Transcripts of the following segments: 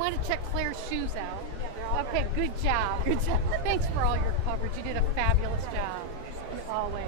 want to check Claire's shoes out. Okay, good job. Good job. Thanks for all your coverage. You did a fabulous job. Always.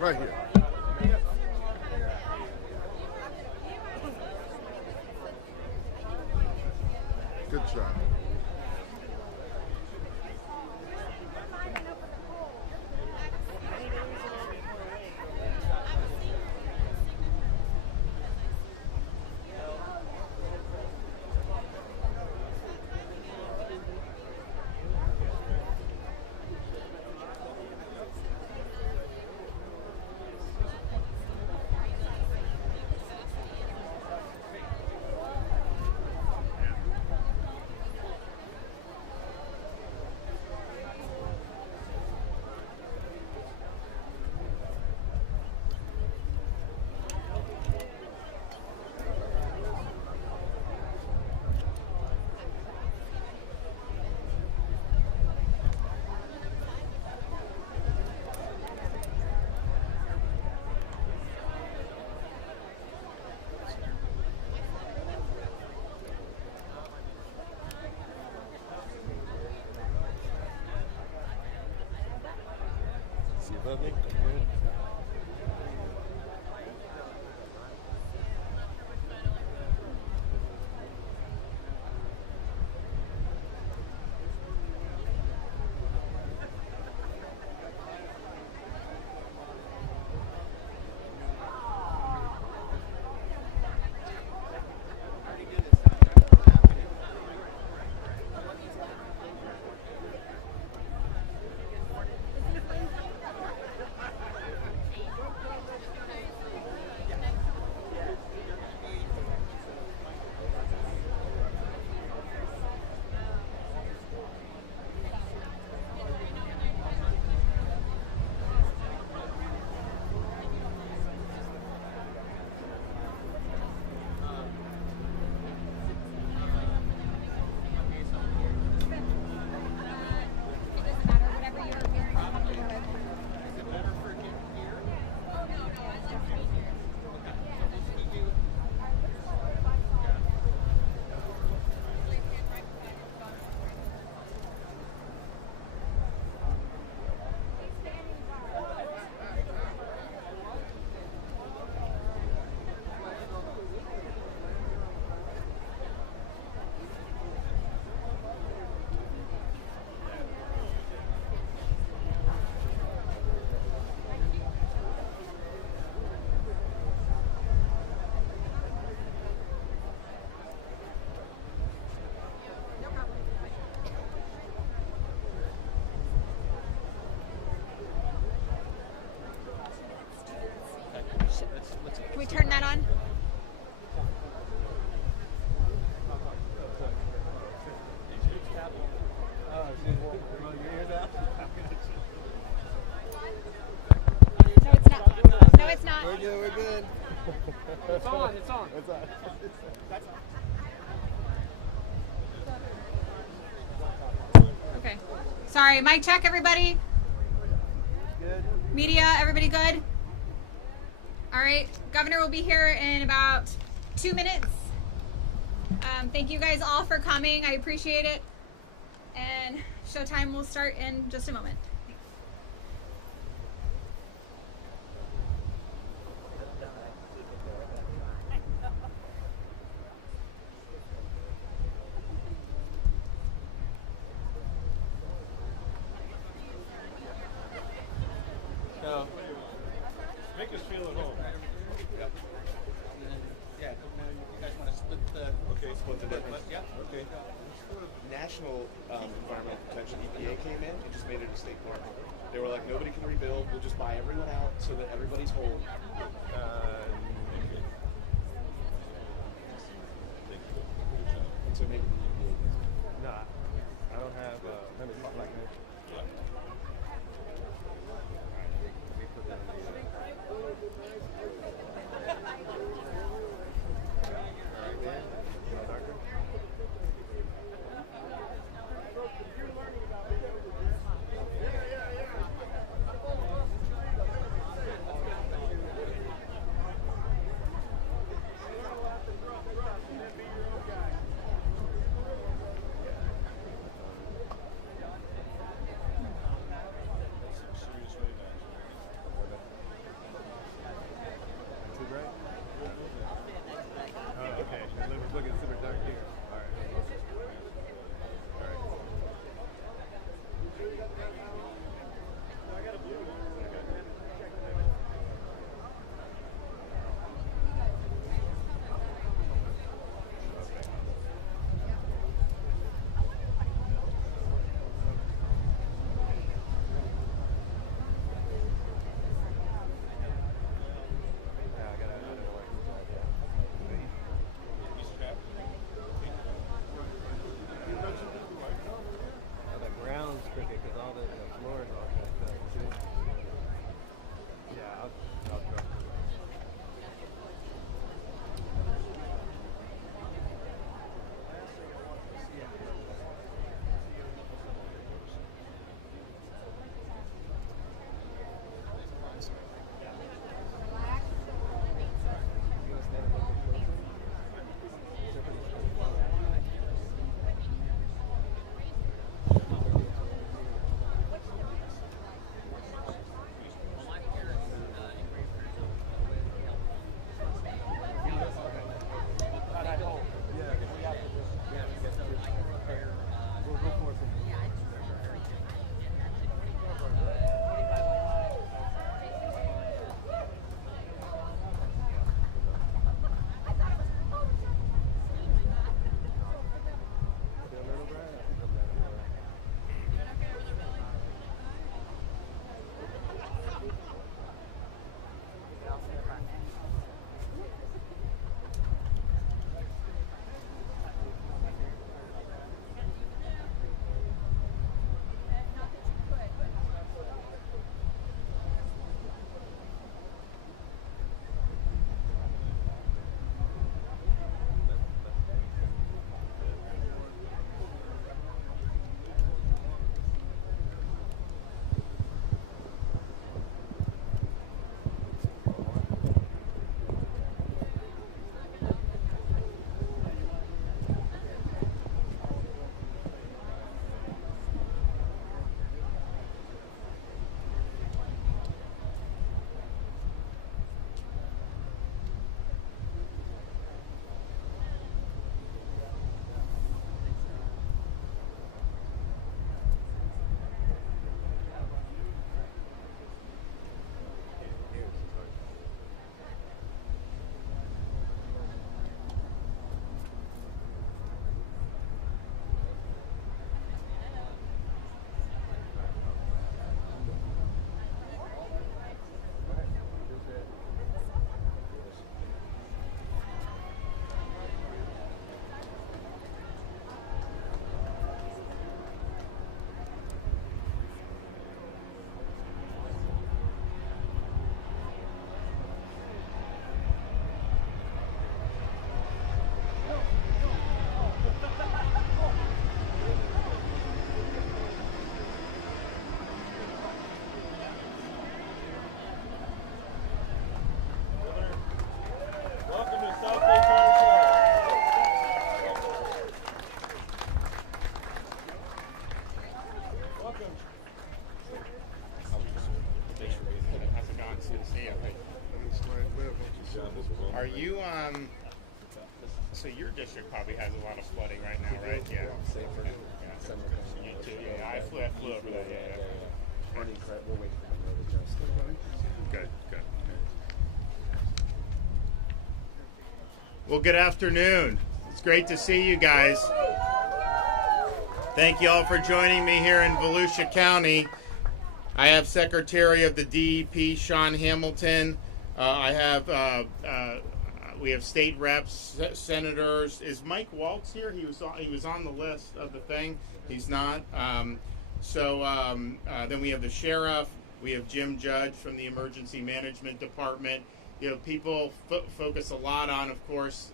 Right here. Good shot. Lovely. Good. Can we turn that on? No, it's not. No, it's not. We're good. We're good. It's on. It's on. It's on. Okay. Sorry. Mic check, everybody. Good. Media, everybody good? All right. Governor will be here in about 2 minutes. Thank you guys all for coming. I appreciate it. And showtime will start in just a moment. No. Make us feel at home. Yep. Yeah. You guys want to split the? Okay. Split the difference. Yeah. Okay. National Environmental Protection EPA came in and just made it a state park. They were like, nobody can rebuild. We'll just buy everyone out so that everybody's whole. And so maybe Nah, I don't have like that. Let me put that in the. Alright, then. No darker. actually, your district probably has a lot of flooding right now, right? Yeah. Safer. You too. Yeah, I flew over that. Yeah. We're waiting for the road adjustment. Good. Well, good afternoon. It's great to see you guys. Thank you all for joining me here in Volusia County. I have Secretary of the DEP Shawn Hamilton. We have state reps, senators. Is Mike Waltz here? He was on the list of the thing. He's not. Then we have the sheriff. We have Jim Judge from the Emergency Management Department. People focus a lot on, of course,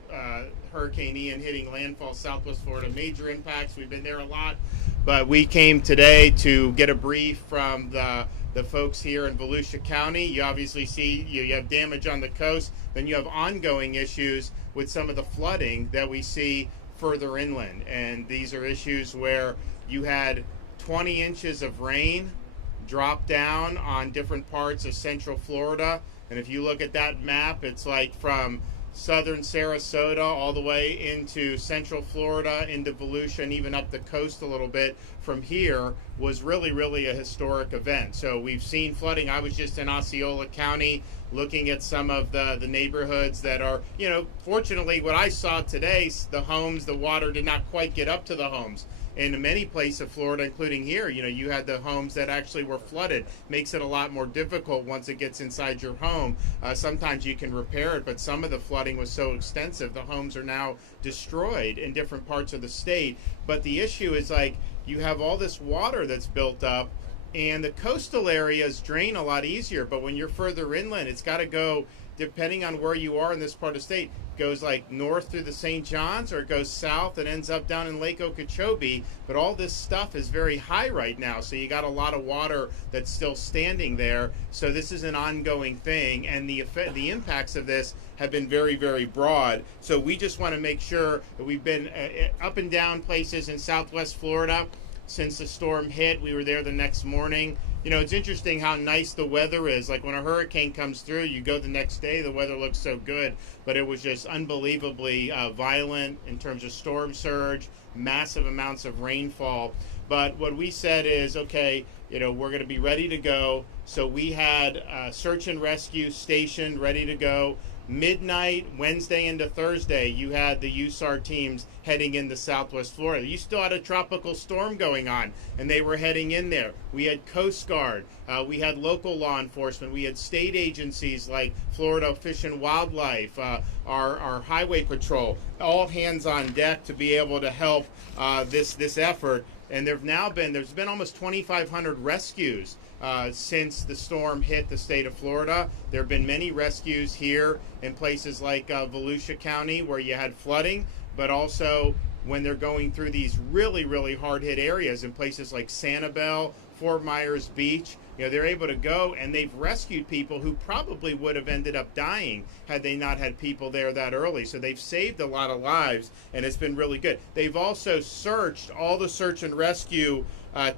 Hurricane Ian hitting landfall Southwest Florida. Major impacts. We've been there a lot. But we came today to get a brief from the folks here in Volusia County. You obviously see you have damage on the coast. Then you have ongoing issues with some of the flooding that we see further inland. And these are issues where you had 20 inches of rain drop down on different parts of central Florida. And if you look at that map, it's like from southern Sarasota all the way into central Florida, into Volusia, and even up the coast a little bit from here was really a historic event. So we've seen flooding. I was just in Osceola County looking at some of the neighborhoods that are, fortunately what I saw today, the homes, the water did not quite get up to the homes. In many places of Florida, including here, you had the homes that actually were flooded. Makes it a lot more difficult once it gets inside your home. Sometimes you can repair it, but some of the flooding was so extensive, the homes are now destroyed in different parts of the state. But the issue is you have all this water that's built up, and the coastal areas drain a lot easier. But when you're further inland, it's got to go, depending on where you are in this part of the state, goes north through the St. Johns, or it goes south and ends up down in Lake Okeechobee. But all this stuff is very high right now, so you got a lot of water that's still standing there. So this is an ongoing thing, and the impacts of this have been very broad. So we just want to make sure that we've been up and down places in Southwest Florida since the storm hit. We were there the next morning. It's interesting how nice the weather is. Like when a hurricane comes through, you go the next day, the weather looks so good. But it was just unbelievably violent in terms of storm surge, massive amounts of rainfall. But what we said is, okay, we're going to be ready to go. So we had search and rescue stationed, ready to go. Midnight, Wednesday into Thursday, you had the USAR teams heading into Southwest Florida. You still had a tropical storm going on, and they were heading in there. We had Coast Guard. We had local law enforcement. We had state agencies like Florida Fish and Wildlife, our Highway Patrol, all hands on deck to be able to help this effort. And there's been almost 2,500 rescues since the storm hit the state of Florida. There have been many rescues here in places like Volusia County where you had flooding, but also when they're going through these really hard-hit areas in places like Sanibel, Fort Myers Beach. They're able to go, and they've rescued people who probably would have ended up dying had they not had people there that early. So they've saved a lot of lives, and it's been really good. They've also searched all the search and rescue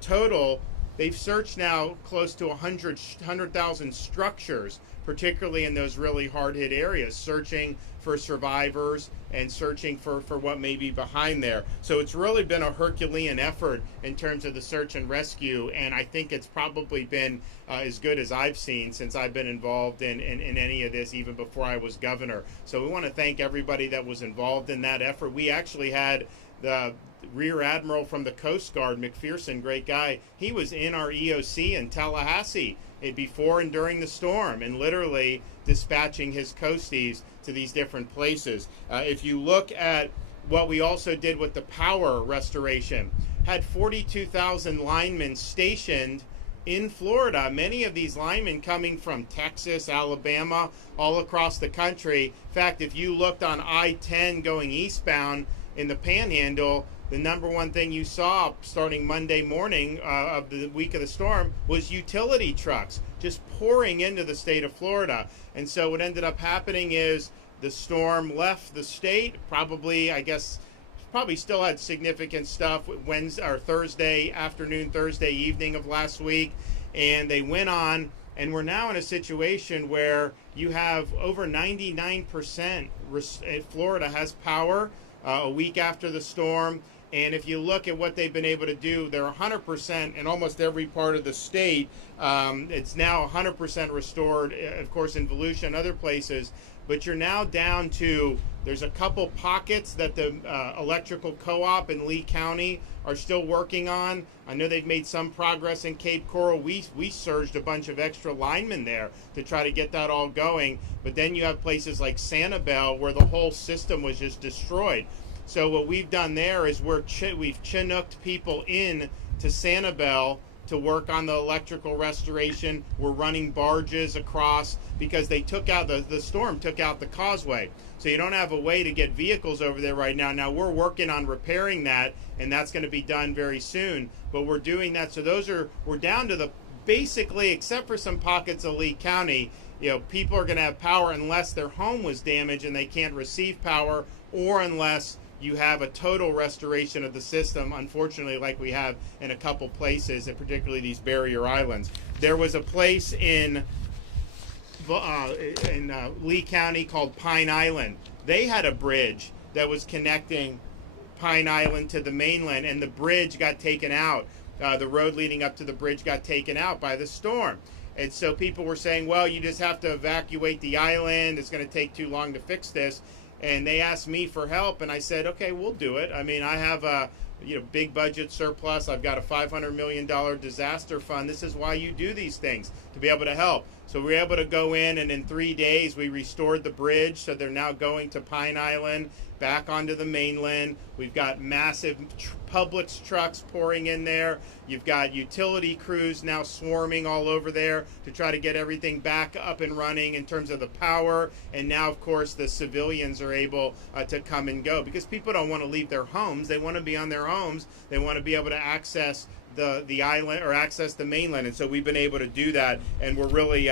total. They've searched now close to 100,000 structures, particularly in those really hard-hit areas, searching for survivors and searching for what may be behind there. So it's really been a Herculean effort in terms of the search and rescue, and I think it's probably been as good as I've seen since I've been involved in any of this, even before I was governor. So we want to thank everybody that was involved in that effort. We actually had the Rear Admiral from the Coast Guard, McPherson, great guy. He was in our EOC in Tallahassee before and during the storm, and literally dispatching his coasties to these different places. If you look at what we also did with the power restoration, had 42,000 linemen stationed in Florida, many of these linemen coming from Texas, Alabama, all across the country. In fact, if you looked on I-10 going eastbound in the Panhandle, the number one thing you saw starting Monday morning of the week of the storm was utility trucks just pouring into the state of Florida. And so what ended up happening is the storm left the state, probably still had significant stuff Wednesday or Thursday afternoon, Thursday evening of last week, and they went on And we're now in a situation where you have over 99% Florida has power a week after the storm. And if you look at what they've been able to do, they're 100% in almost every part of the state. It's now 100% restored, of course, in Volusia and other places. But you're now down to, there's a couple pockets that the electrical co-op in Lee County are still working on. I know they've made some progress in Cape Coral. We surged a bunch of extra linemen there to try to get that all going. But then you have places like Sanibel where the whole system was just destroyed. So what we've done there is we've Chinooked people in to Sanibel to work on the electrical restoration. We're running barges across because they took out, the storm took out the causeway. So you don't have a way to get vehicles over there right now. Now we're working on repairing that, and that's going to be done very soon. But we're doing that. So we're down to the, basically, except for some pockets of Lee County, people are going to have power unless their home was damaged and they can't receive power, or unless you have a total restoration of the system, unfortunately, like we have in a couple places, and particularly these barrier islands. There was a place in Lee County called Pine Island. They had a bridge that was connecting Pine Island to the mainland, and the bridge got taken out. The road leading up to the bridge got taken out by the storm. And so people were saying, well, you just have to evacuate the island. It's going to take too long to fix this. And they asked me for help, and I said, okay, we'll do it. I mean, I have a big budget surplus. I've got a $500 million disaster fund. This is why you do these things, to be able to help. So we were able to go in, and in 3 days we restored the bridge. So they're now going to Pine Island, back onto the mainland. We've got massive Publix trucks pouring in there. You've got utility crews now swarming all over there to try to get everything back up and running in terms of the power. And now, of course, the civilians are able to come and go, because people don't want to leave their homes. They want to be on their homes. They want to be able to access the island or access the mainland, and so we've been able to do that, and we're really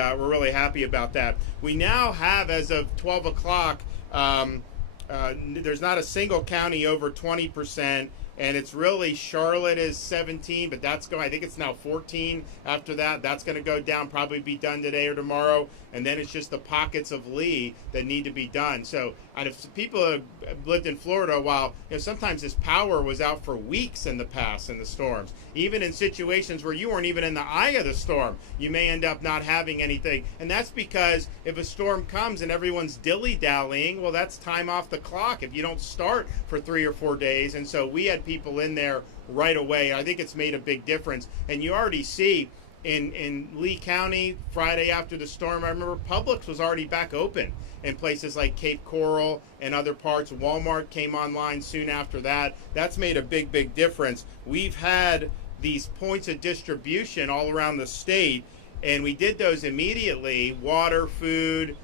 happy about that. We now have, as of 12 o'clock, there's not a single county over 20%, and it's really Charlotte is 17, but that's going, I think it's now 14 after that. That's going to go down, probably be done today or tomorrow, and then it's just the pockets of Lee that need to be done. So, and if people have lived in Florida a while, sometimes this power was out for weeks in the past in the storms. Even in situations where you weren't even in the eye of the storm, you may end up not having anything. And that's because if a storm comes and everyone's dilly-dallying, well, that's time off the clock if you don't start for 3 or 4 days. And so we had people in there right away. I think it's made a big difference. And you already see in Lee County, Friday after the storm, I remember Publix was already back open in places like Cape Coral and other parts. Walmart came online soon after that. That's made a big, big difference. We've had these points of distribution all around the state, and we did those immediately. Water, food,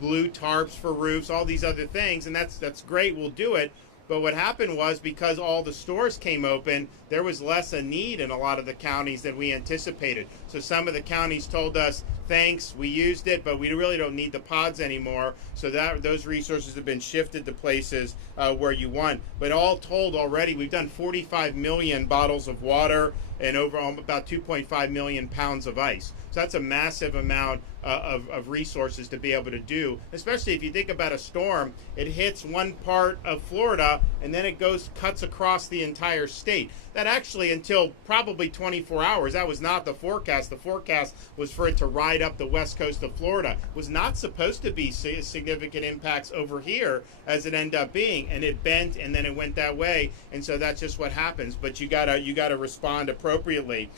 blue tarps for roofs, all these other things, and that's great. We'll do it. But what happened was, because all the stores came open, there was less a need in a lot of the counties than we anticipated. So some of the counties told us, thanks, we used it, but we really don't need the pods anymore. So those resources have been shifted to places where you want. But all told already, we've done 45 million bottles of water and over about 2.5 million pounds of ice. So that's a massive amount of resources to be able to do, especially if you think about a storm. It hits one part of Florida and then it cuts across the entire state. That actually, until probably 24 hours, that was not the forecast. The forecast was for it to ride up the west coast of Florida. It was not supposed to be significant impacts over here, as it ended up being, and it bent and then it went that way, and so that's just what happens. But you gotta respond appropriately.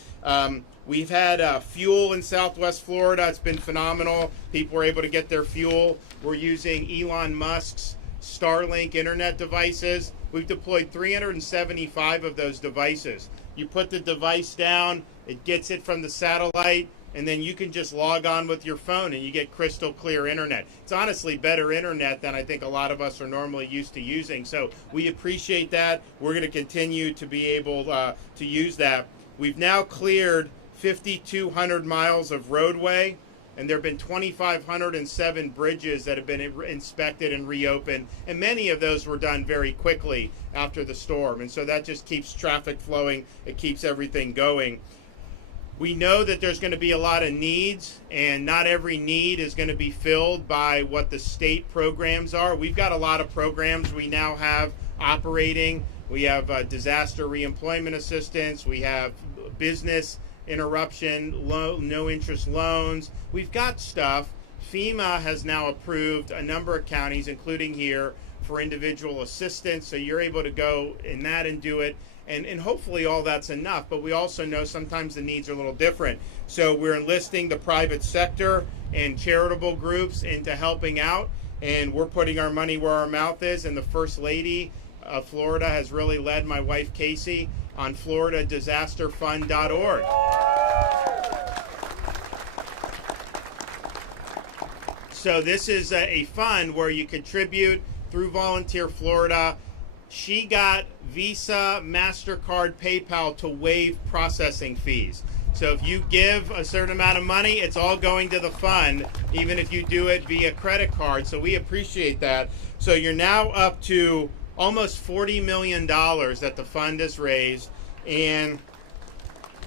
We've had fuel in Southwest Florida. It's been phenomenal. People were able to get their fuel. We're using Elon Musk's Starlink internet devices. We've deployed 375 of those devices. You put the device down, it gets it from the satellite, and then you can just log on with your phone and you get crystal clear internet. It's honestly better internet than I think a lot of us are normally used to using. So we appreciate that. We're going to continue to be able to use that. We've now cleared 5,200 miles of roadway, and there have been 2,507 bridges that have been inspected and reopened, and many of those were done very quickly after the storm, and so that just keeps traffic flowing. It keeps everything going. We know that there's going to be a lot of needs, and not every need is going to be filled by what the state programs are. We've got a lot of programs we now have operating. We have disaster reemployment assistance. We have business interruption, no interest loans. We've got stuff. FEMA has now approved a number of counties, including here, for individual assistance. So you're able to go in that and do it. And hopefully all that's enough, but we also know sometimes the needs are a little different. So we're enlisting the private sector and charitable groups into helping out, and we're putting our money where our mouth is. And the First Lady of Florida has really led my wife Casey on FloridaDisasterFund.org. So this is a fund where you contribute through Volunteer Florida. She got Visa, MasterCard, PayPal to waive processing fees. So if you give a certain amount of money, it's all going to the fund, even if you do it via credit card. So we appreciate that. So you're now up to almost $40 million that the fund has raised. And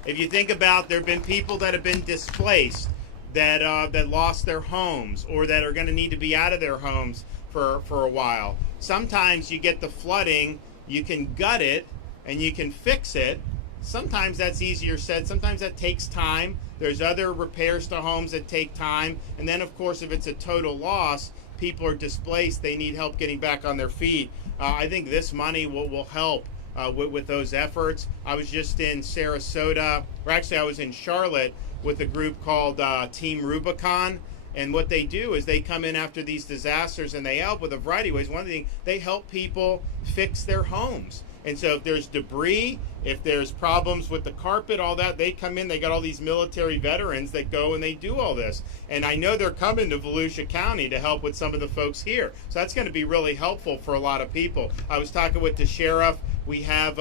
if you think about, there have been people that have been displaced, that lost their homes, or that are going to need to be out of their homes for a while. Sometimes you get the flooding, you can gut it and you can fix it. Sometimes that's easier said, sometimes that takes time. There's other repairs to homes that take time. And then of course, if it's a total loss, people are displaced, they need help getting back on their feet. I think this money will help with those efforts. I was just in Sarasota, or actually I was in Charlotte with a group called Team Rubicon. And what they do is they come in after these disasters and they help with a variety of ways. One thing, they help people fix their homes. And so if there's debris, if there's problems with the carpet, all that, they come in, they got all these military veterans that go and they do all this. And I know they're coming to Volusia County to help with some of the folks here. So that's going to be really helpful for a lot of people. I was talking with the sheriff. We have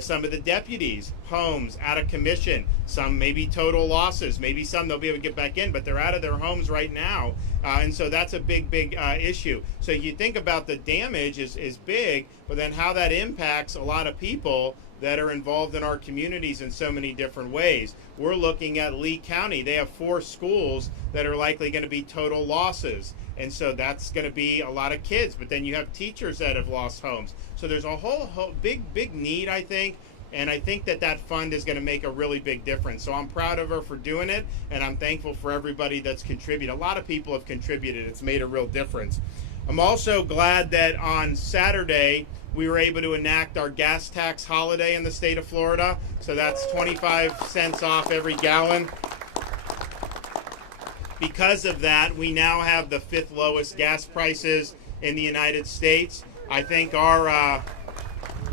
some of the deputies, homes out of commission, some maybe total losses, maybe some they'll be able to get back in, but they're out of their homes right now. And so that's a big issue. So you think about the damage is big, but then how that impacts a lot of people that are involved in our communities in so many different ways. We're looking at Lee County. They have 4 schools that are likely going to be total losses. And so that's going to be a lot of kids. But then you have teachers that have lost homes. So there's a whole big need, I think. And I think that fund is going to make a really big difference. So I'm proud of her for doing it. And I'm thankful for everybody that's contributed. A lot of people have contributed. It's made a real difference. I'm also glad that on Saturday, we were able to enact our gas tax holiday in the state of Florida. So that's 25 cents off every gallon. Because of that, we now have the 5th lowest gas prices in the United States. I think our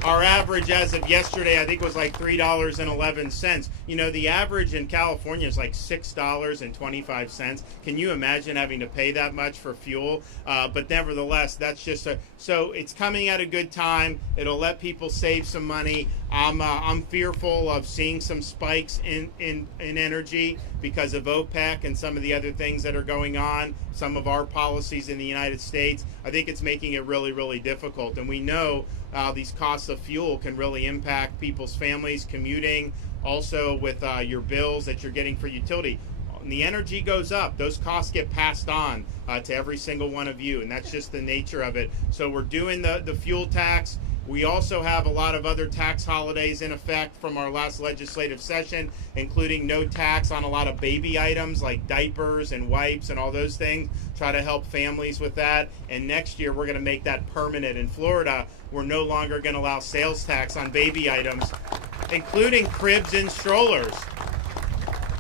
average as of yesterday, I think was like $3.11. You know, the average in California is like $6.25. Can you imagine having to pay that much for fuel? But nevertheless, that's just so it's coming at a good time. It'll let people save some money. I'm fearful of seeing some spikes in energy because of OPEC and some of the other things that are going on, some of our policies in the United States. I think it's making it really difficult. And we know these costs of fuel can really impact people's families, commuting, also with your bills that you're getting for utility. When the energy goes up, those costs get passed on to every single one of you, and that's just the nature of it. So we're doing the fuel tax. We also have a lot of other tax holidays in effect from our last legislative session, including no tax on a lot of baby items like diapers and wipes and all those things. Try to help families with that. And next year, we're going to make that permanent. In Florida, we're no longer going to allow sales tax on baby items, including cribs and strollers.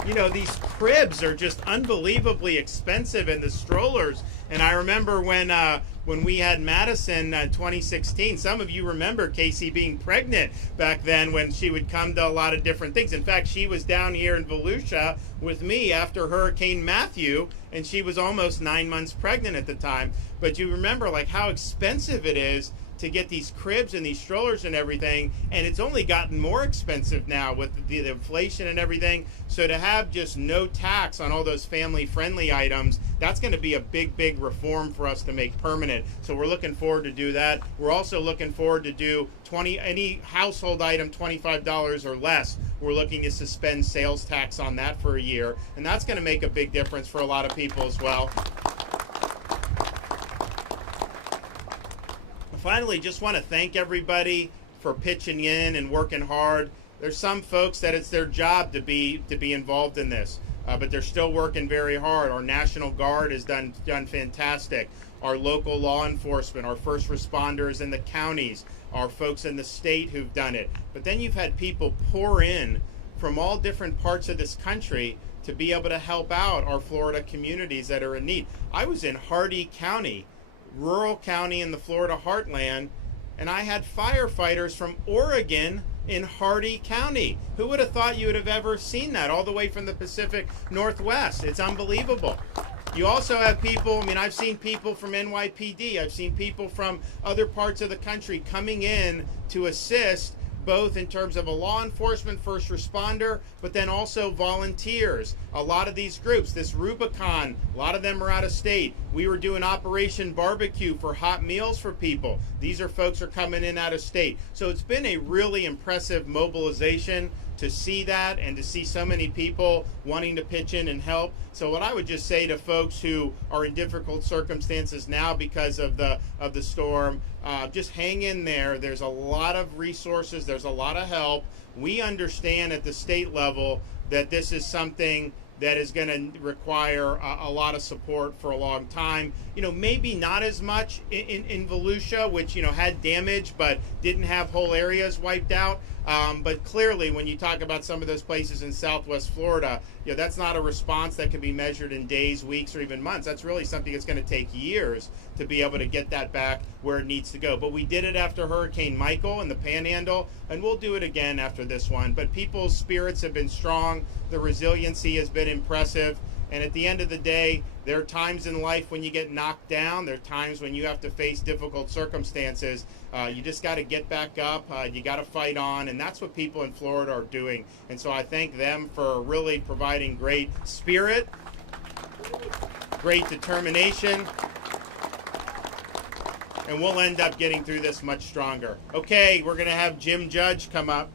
You know, these cribs are just unbelievably expensive, and the strollers. And I remember when we had Madison 2016, some of you remember Casey being pregnant back then when she would come to a lot of different things. In fact, she was down here in Volusia with me after Hurricane Matthew, and she was almost 9 months pregnant at the time. But you remember like how expensive it is to get these cribs and these strollers and everything, and it's only gotten more expensive now with the inflation and everything. So to have just no tax on all those family-friendly items, that's going to be a big reform for us to make permanent. So we're looking forward to do that. We're also looking forward to do any household item $25 or less. We're looking to suspend sales tax on that for a year, and that's going to make a big difference for a lot of people as well. Finally, just want to thank everybody for pitching in and working hard. There's some folks that it's their job to be involved in this, but they're still working very hard. Our National Guard has done fantastic. Our local law enforcement, our first responders in the counties, our folks in the state who've done it. But then you've had people pour in from all different parts of this country to be able to help out our Florida communities that are in need. I was in Hardee County, rural county in the Florida heartland, and I had firefighters from Oregon in Hardee County. Who would have thought you would have ever seen that all the way from the Pacific Northwest? It's unbelievable. You also have people, I mean, I've seen people from NYPD, I've seen people from other parts of the country coming in to assist, both in terms of a law enforcement first responder, but then also volunteers. A lot of these groups, this Rubicon, a lot of them are out of state. We were doing Operation Barbecue for hot meals for people. These are folks who are coming in out of state. So it's been a really impressive mobilization to see that and to see so many people wanting to pitch in and help. So what I would just say to folks who are in difficult circumstances now because of the storm, just hang in there. There's a lot of resources. There's a lot of help. We understand at the state level that this is something that is going to require a lot of support for a long time. You know, maybe not as much in Volusia, which, you know, had damage but didn't have whole areas wiped out. But clearly, when you talk about some of those places in Southwest Florida, you know, that's not a response that can be measured in days, weeks, or even months. That's really something that's going to take years to be able to get that back where it needs to go. But we did it after Hurricane Michael in the Panhandle, and we'll do it again after this one. But people's spirits have been strong. The resiliency has been impressive. And at the end of the day, there are times in life when you get knocked down. There are times when you have to face difficult circumstances. You just got to get back up. You got to fight on. And that's what people in Florida are doing. And so I thank them for really providing great spirit, great determination. And we'll end up getting through this much stronger. Okay, we're going to have Jim Judge come up.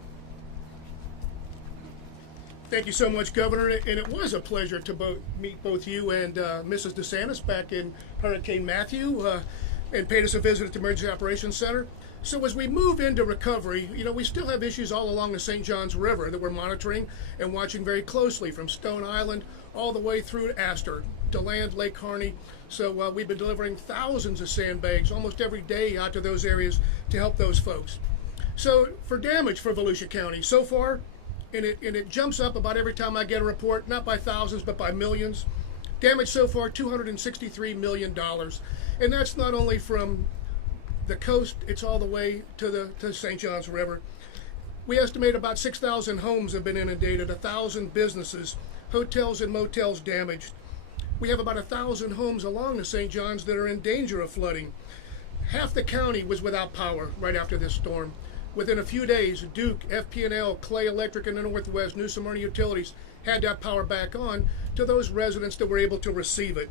Thank you so much, Governor. And it was a pleasure to meet both you and Mrs. DeSantis back in Hurricane Matthew and paid us a visit at the Emergency Operations Center. So as we move into recovery, you know, we still have issues all along the St. Johns River that we're monitoring and watching very closely, from Stone Island all the way through to Astor, DeLand, Lake Harney. So we've been delivering thousands of sandbags almost every day out to those areas to help those folks. So for damage for Volusia County, so far, and it jumps up about every time I get a report, not by thousands, but by millions. Damage so far, $263 million. And that's not only from the coast, it's all the way to the St. Johns River. We estimate about 6,000 homes have been inundated, 1,000 businesses, hotels and motels damaged. We have about 1,000 homes along the St. Johns that are in danger of flooding. Half the county was without power right after this storm. Within a few days, Duke, FP&L, Clay Electric in the Northwest, New Smyrna Utilities had that power back on to those residents that were able to receive it.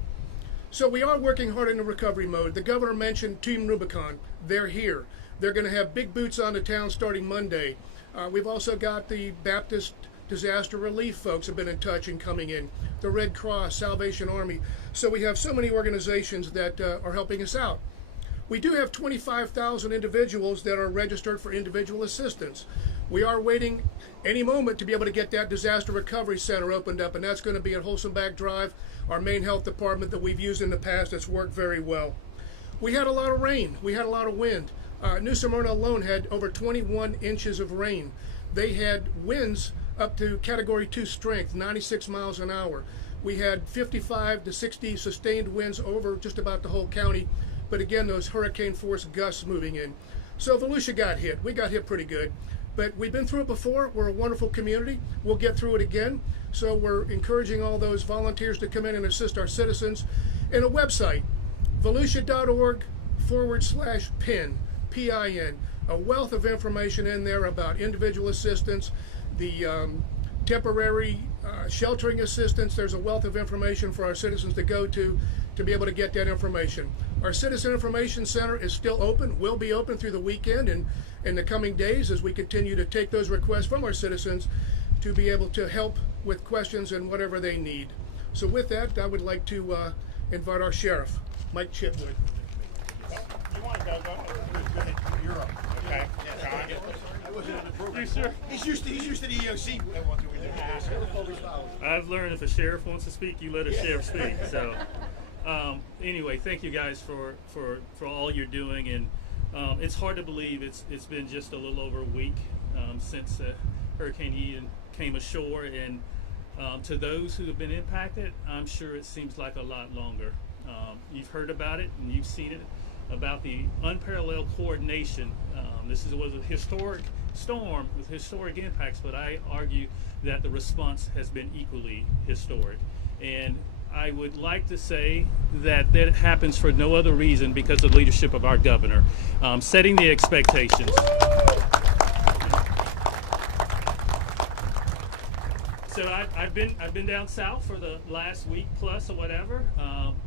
So we are working hard in the recovery mode. The governor mentioned Team Rubicon. They're here. They're going to have big boots on the town starting Monday. We've also got the Baptist disaster relief folks have been in touch and coming in. The Red Cross, Salvation Army. So we have so many organizations that are helping us out. We do have 25,000 individuals that are registered for individual assistance. We are waiting any moment to be able to get that disaster recovery center opened up, and that's going to be at Holsenbach Drive, our main health department that we've used in the past. That's worked very well. We had a lot of rain. We had a lot of wind. New Smyrna alone had over 21 inches of rain. They had winds up to Category 2 strength, 96 miles an hour. We had 55 to 60 sustained winds over just about the whole county. But again, those hurricane force gusts moving in. So Volusia got hit. We got hit pretty good. But we've been through it before. We're a wonderful community. We'll get through it again. So we're encouraging all those volunteers to come in and assist our citizens. And a website, volusia.org/PIN. PIN, a wealth of information in there about individual assistance, the temporary sheltering assistance. There's a wealth of information for our citizens to go to be able to get that information. Our Citizen Information Center is still open, will be open through the weekend and in the coming days as we continue to take those requests from our citizens to be able to help with questions and whatever they need. So with that, I would like to invite our sheriff, Mike Chipwood. You want to go? You're up. Okay. You sure? He's used to the EOC. I've learned if a sheriff wants to speak, you let a sheriff speak. So, anyway, thank you guys for all you're doing, and it's hard to believe it's been just a little over a week since Hurricane Ian came ashore, and to those who have been impacted, I'm sure it seems like a lot longer. You've heard about it and you've seen it, about the unparalleled coordination. This was a historic storm with historic impacts, but I argue that the response has been equally historic. And I would like to say that happens for no other reason because of the leadership of our governor, setting the expectations. So I've been down south for the last week plus or whatever,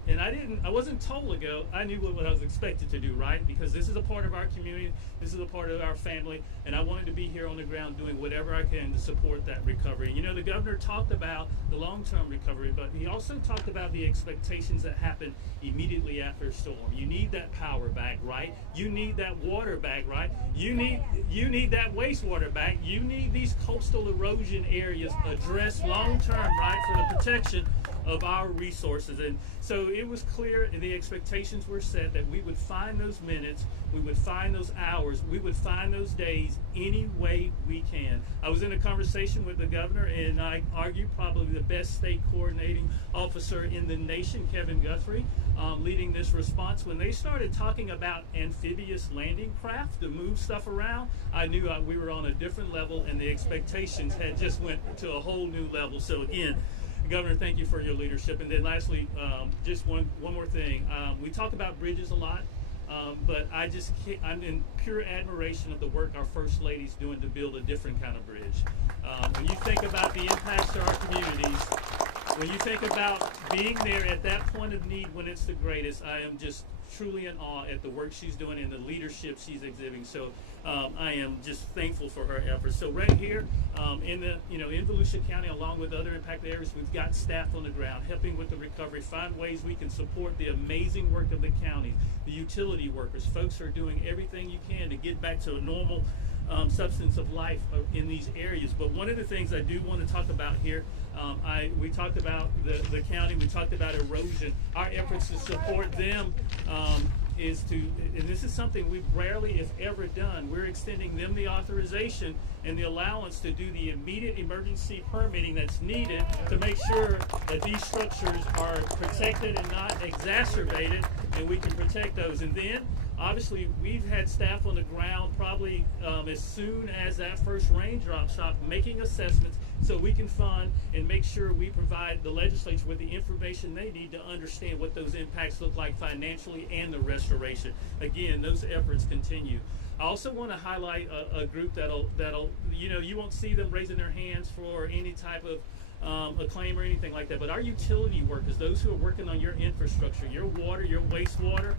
and I wasn't told to go. I knew what I was expected to do, right? Because this is a part of our community, this is a part of our family, and I wanted to be here on the ground doing whatever I can to support that recovery. You know, the governor talked about the long-term recovery, but he also talked about the expectations that happen immediately after a storm. You need that power back, right? You need that water back, right? You need that wastewater back. You need these coastal erosion areas addressed long-term, right, for the protection of our resources. And so it was clear, and the expectations were set, that we would find those minutes, we would find those hours, we would find those days any way we can. I was in a conversation with the governor, and I argue probably the best state coordinating officer in the nation, Kevin Guthrie, leading this response. When they started talking about amphibious landing craft to move stuff around, I knew we were on a different level, and the expectations had just went to a whole new level. So again, Governor, thank you for your leadership. And then lastly, just one more thing. We talk about bridges a lot, but I'm in pure admiration of the work our First Lady's doing to build a different kind of bridge. When you think about the impacts to our communities, when you think about being there at that point of need when it's the greatest, I am just truly in awe at the work she's doing and the leadership she's exhibiting. So I am just thankful for her efforts. So right here in Volusia County, along with other impacted areas, we've got staff on the ground helping with the recovery, find ways we can support the amazing work of the county, the utility workers. Folks are doing everything you can to get back to a normal substance of life in these areas. But one of the things I do want to talk about here, we talked about the county, we talked about erosion. Our efforts to support them is to, and this is something we've rarely, if ever, done, we're extending them the authorization and the allowance to do the immediate emergency permitting that's needed to make sure that these structures are protected and not exacerbated, and we can protect those. And then obviously, we've had staff on the ground probably as soon as that first raindrop stopped, making assessments so we can fund and make sure we provide the legislature with the information they need to understand what those impacts look like financially and the restoration. Again, those efforts continue. I also want to highlight a group that'll you won't see them raising their hands for any type of acclaim or anything like that, but our utility workers, those who are working on your infrastructure, your water, your wastewater,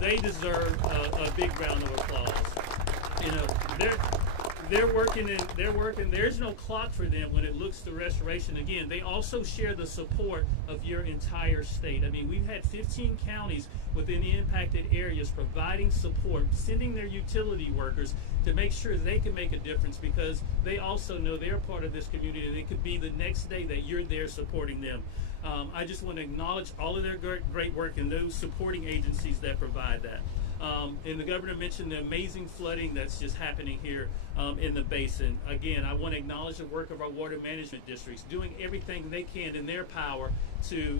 they deserve a big round of applause. You know, they're working and they're working. There's no clock for them when it looks to restoration. Again, they also share the support of your entire state. I mean, we've had 15 counties within the impacted areas providing support, sending their utility workers to make sure they can make a difference, because they also know they're part of this community and it could be the next day that you're there supporting them. I just want to acknowledge all of their great work and those supporting agencies that provide that. And the governor mentioned the amazing flooding that's just happening here in the basin. Again, I want to acknowledge the work of our water management districts, doing everything they can in their power to,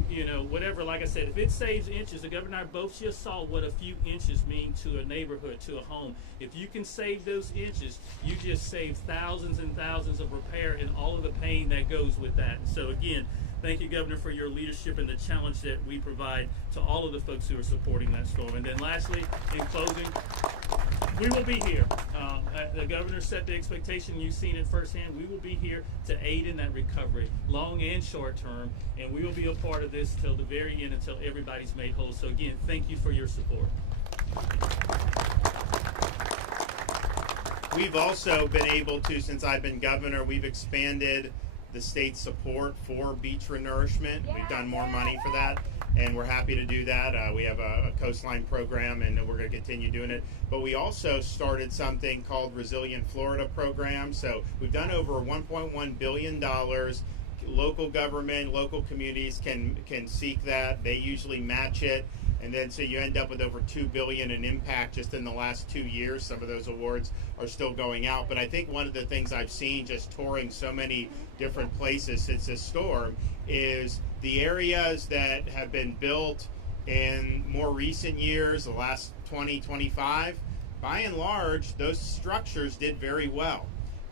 whatever, like I said, if it saves inches, the governor and I both just saw what a few inches mean to a neighborhood, to a home. If you can save those inches, you just save thousands and thousands of repair and all of the pain that goes with that. So again, thank you, Governor, for your leadership and the challenge that we provide to all of the folks who are supporting that storm. And then lastly, in closing, We will be here. The governor set the expectation. You've seen it firsthand. We will be here to aid in that recovery, long and short term, and we will be a part of this till the very end, until everybody's made whole. So again, thank you for your support. We've also been able to, since I've been governor, we've expanded the state's support for beach renourishment. We've done more money for that, and we're happy to do that. We have a coastline program, and we're going to continue doing it. But we also started something called Resilient Florida Program. So we've done over $1.1 billion. Local government, local communities can seek that. They usually match it. And then so you end up with over $2 billion in impact just in the last 2 years. Some of those awards are still going out. But I think one of the things I've seen just touring so many different places since this storm is the areas that have been built in more recent years, the last 20, 25, by and large, those structures did very well.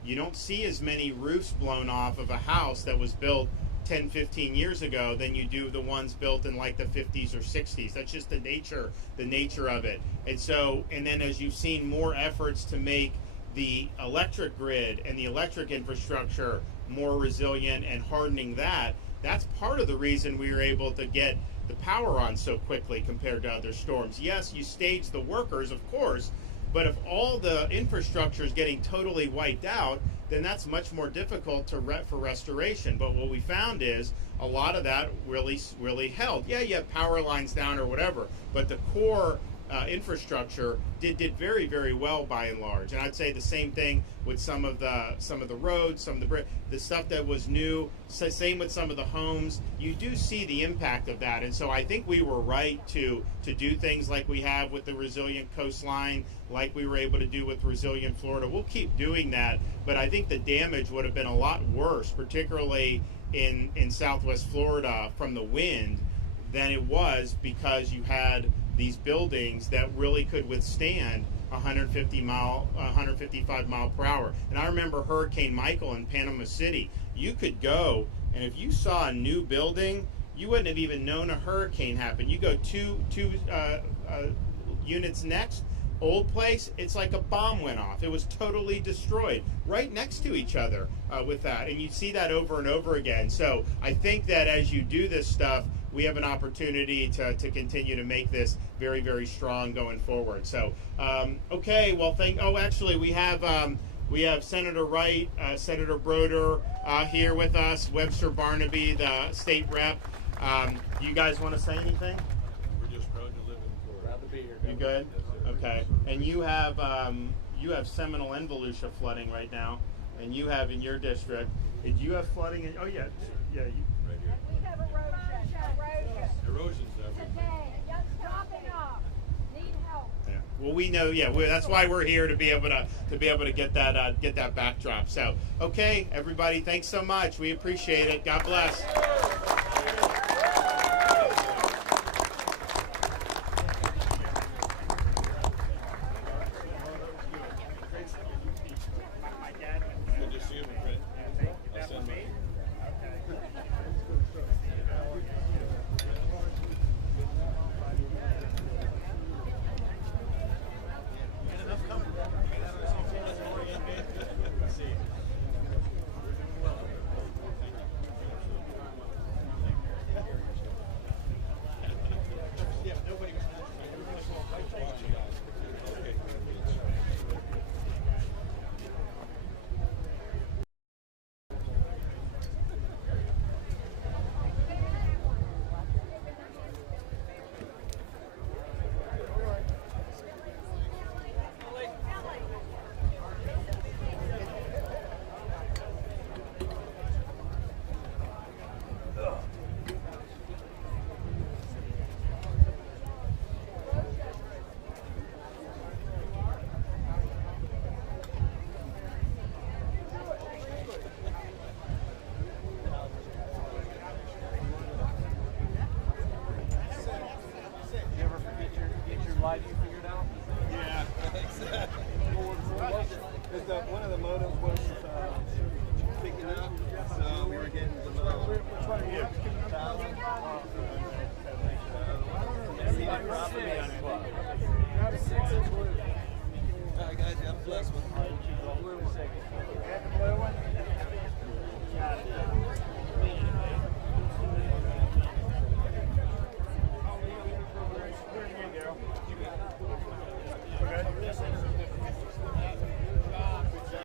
You don't see as many roofs blown off of a house that was built 10, 15 years ago than you do the ones built in like the 50s or 60s. That's just the nature of it. And so, and then as you've seen more efforts to make the electric grid and the electric infrastructure more resilient and hardening that, that's part of the reason we were able to get the power on so quickly compared to other storms. Yes, you stage the workers, of course, but if all the infrastructure is getting totally wiped out, then that's much more difficult for restoration. But what we found is a lot of that really held. Yeah, you have power lines down or whatever, but the core infrastructure did very, very well by and large. And I'd say the same thing with some of the roads, the stuff that was new. Same with some of the homes. You do see the impact of that, and so I think we were right to do things like we have with the resilient coastline, like we were able to do with Resilient Florida. We'll keep doing that, but I think the damage would have been a lot worse, particularly in Southwest Florida from the wind, than it was because you had these buildings that really could withstand 155 mile per hour. And I remember Hurricane Michael in Panama City. You could go, and if you saw a new building, you wouldn't have even known a hurricane happened. You go two units next, old place, it's like a bomb went off. It was totally destroyed right next to each other with that. And you see that over and over again. So I think that as you do this stuff, we have an opportunity to continue to make this very, very strong going forward. So, okay, well, actually, we have Senator Wright, Senator Broder here with us, Webster Barnaby, the state rep. You guys want to say anything? We're just proud to live in Florida. Proud to be here. You good? Okay. And you have Seminole and Volusia flooding right now, and you have in your district. Did you have flooding? You, right here. We have erosion. Erosion's everywhere. Today, just dropping off. Need help. Yeah. Well, we know. Yeah, that's why we're here, to be able to get that backdrop. So, okay, everybody, thanks so much. We appreciate it. God bless. Good to see you, my friend. I'll send mine. One of the modems was picking up, so we were getting the low.